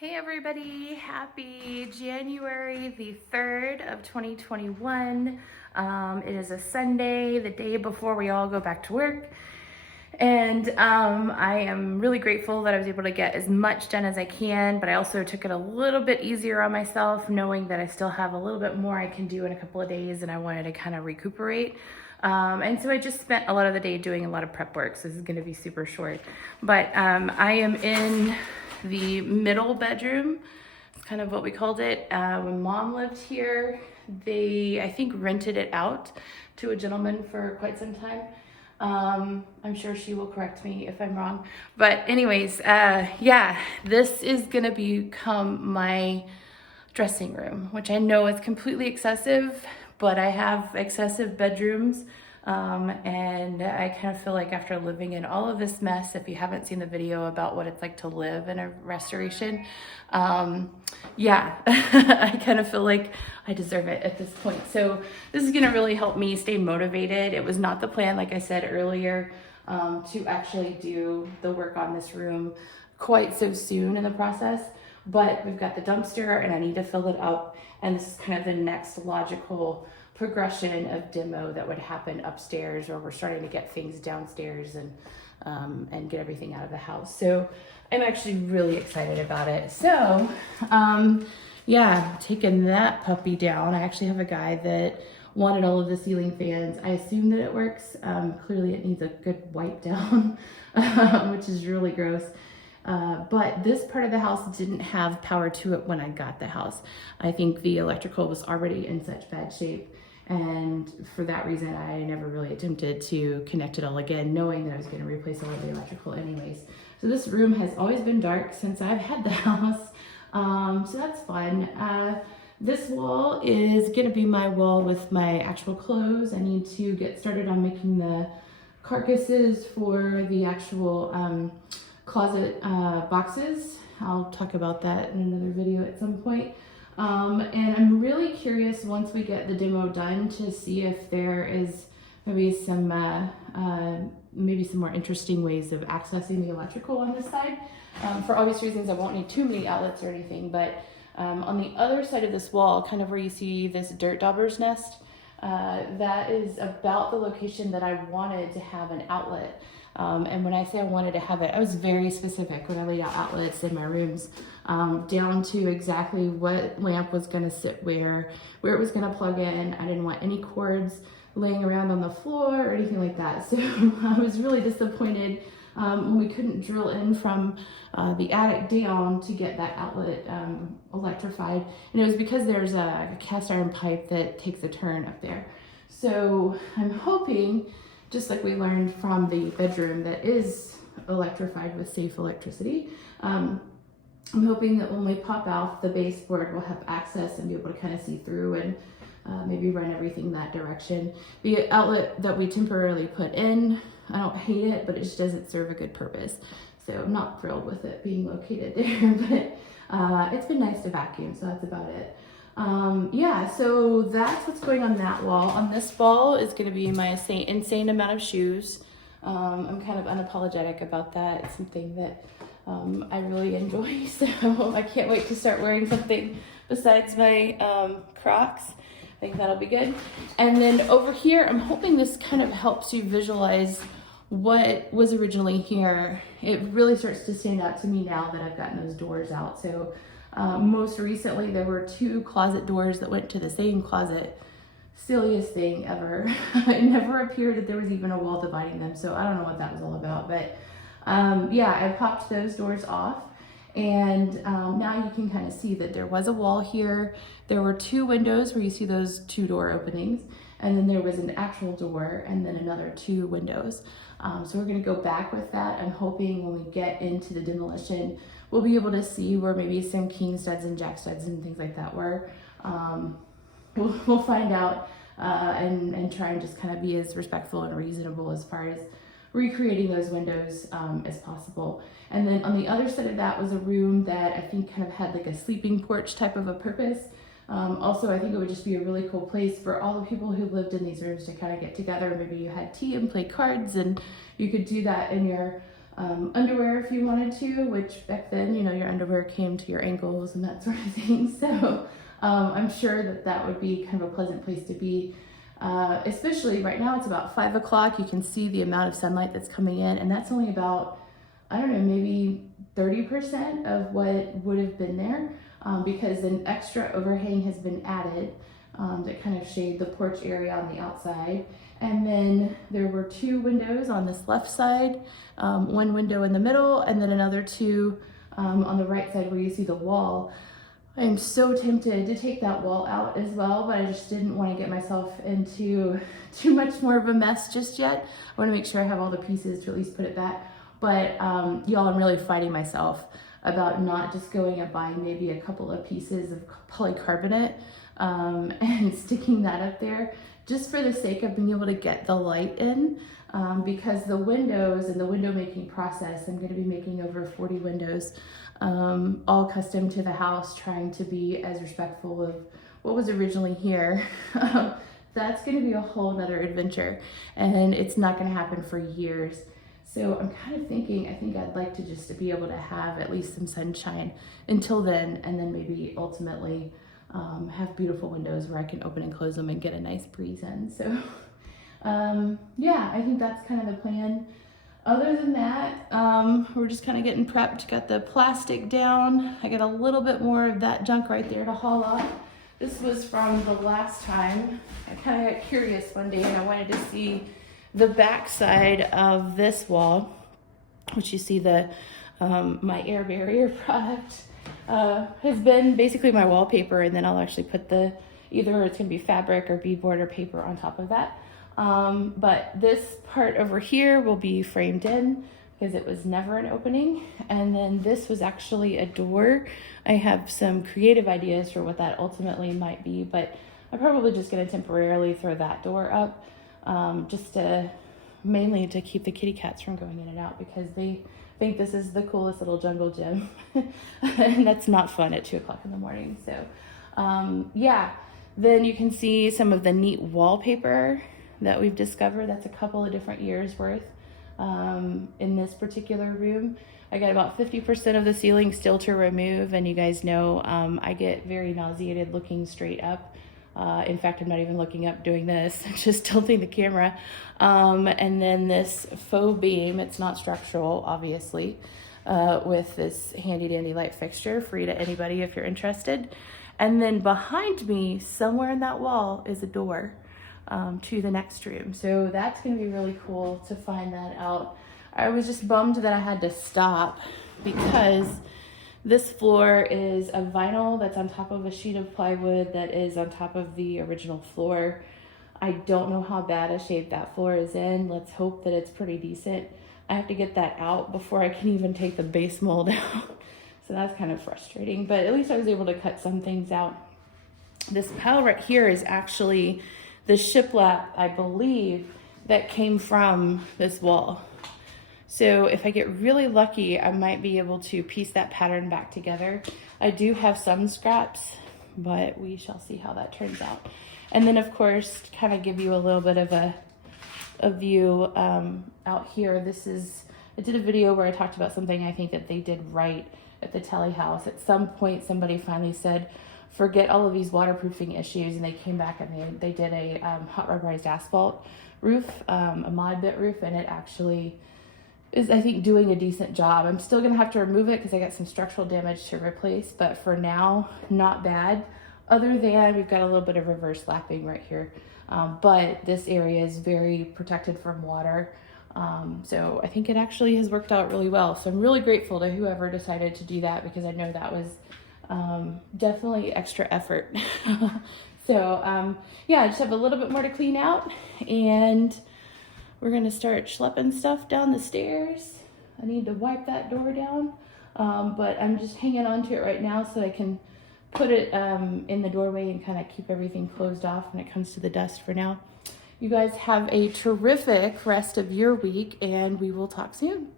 Hey everybody, happy January the 3rd of 2021. It is a Sunday, the day before we all go back to work. And I am really grateful that I was able to get as much done as I can, but I also took it a little bit easier on myself, knowing that I still have a little bit more I can do in a couple of days and I wanted to kind of recuperate. And so I just spent a lot of the day doing a lot of prep work, so this is gonna be super short. But I am in the middle bedroom. It's kind of what we called it. When Mom lived here, they, I think, rented it out to a gentleman for quite some time. I'm sure she will correct me if I'm wrong. But anyways, yeah, this is gonna become my dressing room, which I know is completely excessive, but I have excessive bedrooms. And I kind of feel like after living in all of this mess, if you haven't seen the video about what it's like to live in a restoration, yeah, I kind of feel like I deserve it at this point. So this is gonna really help me stay motivated. It was not the plan, like I said earlier, to actually do the work on this room quite so soon in the process. But we've got the dumpster and I need to fill it up. And this is kind of the next logical progression of demo that would happen upstairs, or we're starting to get things downstairs and get everything out of the house. So I'm actually really excited about it. So yeah, taking that puppy down. I actually have a guy that wanted all of the ceiling fans. I assume that it works. Clearly it needs a good wipe down, which is really gross. But this part of the house didn't have power to it when I got the house. I think the electrical was already in such bad shape. And for that reason, I never really attempted to connect it all again, knowing that I was going to replace all of the electrical anyways. So this room has always been dark since I've had the house. So that's fun. This wall is going to be my wall with my actual clothes. I need to get started on making the carcasses for the actual closet boxes. I'll talk about that in another video at some point. And I'm really curious once we get the demo done to see if there is maybe some more interesting ways of accessing the electrical on this side. For obvious reasons, I won't need too many outlets or anything, but on the other side of this wall, kind of where you see this dirt dauber's nest, that is about the location that I wanted to have an outlet. And when I say I wanted to have it, I was very specific when I laid out outlets in my rooms, down to exactly what lamp was going to sit where it was going to plug in. I didn't want any cords laying around on the floor or anything like that. So I was really disappointed when we couldn't drill in from the attic down to get that outlet electrified. And it was because there's a cast iron pipe that takes a turn up there. So I'm hoping, just like we learned from the bedroom that is electrified with safe electricity, I'm hoping that when we pop out the baseboard, we'll have access and be able to kind of see through and maybe run everything that direction. The outlet that we temporarily put in, I don't hate it, but it just doesn't serve a good purpose. So I'm not thrilled with it being located there, but it's been nice to vacuum, so that's about it. Yeah, so that's what's going on that wall. On this wall is going to be my insane amount of shoes. I'm kind of unapologetic about that. It's something that I really enjoy, so I can't wait to start wearing something besides my Crocs. I think that'll be good. And then over here, I'm hoping this kind of helps you visualize what was originally here. It really starts to stand out to me now that I've gotten those doors out. So most recently, there were 2 closet doors that went to the same closet. Silliest thing ever. It never appeared that there was even a wall dividing them, so I don't know what that was all about. But yeah, I popped those doors off, and now you can kind of see that there was a wall here. There were 2 windows where you see those 2 door openings, and then there was an actual door and then another 2 windows. So we're going to go back with that. I'm hoping when we get into the demolition, we'll be able to see where maybe some king studs and jack studs and things like that were. We'll find out and try and just kind of be as respectful and reasonable as far as recreating those windows as possible. And then on the other side of that was a room that I think kind of had like a sleeping porch type of a purpose. Also, I think it would just be a really cool place for all the people who lived in these rooms to kind of get together. Maybe you had tea and play cards, and you could do that in your underwear if you wanted to, which back then, you know, your underwear came to your ankles and that sort of thing. So I'm sure that that would be kind of a pleasant place to be. Especially right now, it's about 5 o'clock. You can see the amount of sunlight that's coming in, and that's only about, I don't know, maybe 30% of what would have been there, because an extra overhang has been added that kind of shade the porch area on the outside. And then there were 2 windows on this left side, 1 window in the middle, and then another 2 on the right side where you see the wall. I'm so tempted to take that wall out as well, but I just didn't want to get myself into too much more of a mess just yet. I want to make sure I have all the pieces to at least put it back. But y'all, I'm really fighting myself about not just going and buying maybe a couple of pieces of polycarbonate and sticking that up there, just for the sake of being able to get the light in, because the windows and the window making process, I'm going to be making over 40 windows, all custom to the house, trying to be as respectful of what was originally here. That's going to be a whole nother adventure, and it's not going to happen for years. So I'm kind of thinking, I think I'd like to just to be able to have at least some sunshine until then, and then maybe ultimately have beautiful windows where I can open and close them and get a nice breeze in. So yeah, I think that's kind of the plan. Other than that, we're just kind of getting prepped. Got the plastic down. I got a little bit more of that junk right there to haul off. This was from the last time. I kind of got curious one day and I wanted to see the back side of this wall, which you see the my air barrier product has been basically my wallpaper, and then I'll actually put the, either it's gonna be fabric or beadboard or paper on top of that. But this part over here will be framed in because it was never an opening. And then this was actually a door. I have some creative ideas for what that ultimately might be, but I'm probably just gonna temporarily throw that door up, just to, mainly to keep the kitty cats from going in and out, because they think this is the coolest little jungle gym. And that's not fun at 2 o'clock in the morning. So yeah, then you can see some of the neat wallpaper that we've discovered. That's a couple of different years worth in this particular room. I got about 50% of the ceiling still to remove, and you guys know I get very nauseated looking straight up. In fact, I'm not even looking up doing this, I'm just tilting the camera. And then this faux beam, it's not structural, obviously, with this handy dandy light fixture, free to anybody if you're interested. And then behind me, somewhere in that wall, is a door to the next room. So that's gonna be really cool to find that out. I was just bummed that I had to stop because this floor is a vinyl that's on top of a sheet of plywood that is on top of the original floor. I don't know how bad a shape that floor is in. Let's hope that it's pretty decent. I have to get that out before I can even take the base mold out. So that's kind of frustrating, but at least I was able to cut some things out. This pile right here is actually the shiplap, I believe, that came from this wall. So if I get really lucky, I might be able to piece that pattern back together. I do have some scraps, but we shall see how that turns out. And then of course, to kind of give you a little bit of a view out here, this is, I did a video where I talked about something I think that they did right at the Telly house. At some point, somebody finally said, forget all of these waterproofing issues, and they came back and they did a hot rubberized asphalt roof, a mod bit roof, and it actually is, I think, doing a decent job. I'm still gonna have to remove it because I got some structural damage to replace, but for now, not bad. Other than we've got a little bit of reverse lapping right here, but this area is very protected from water. So I think it actually has worked out really well. So I'm really grateful to whoever decided to do that, because I know that was definitely extra effort. So yeah, I just have a little bit more to clean out, and we're gonna start schlepping stuff down the stairs. I need to wipe that door down, but I'm just hanging on to it right now so I can put it in the doorway and kind of keep everything closed off when it comes to the dust for now. You guys have a terrific rest of your week, and we will talk soon.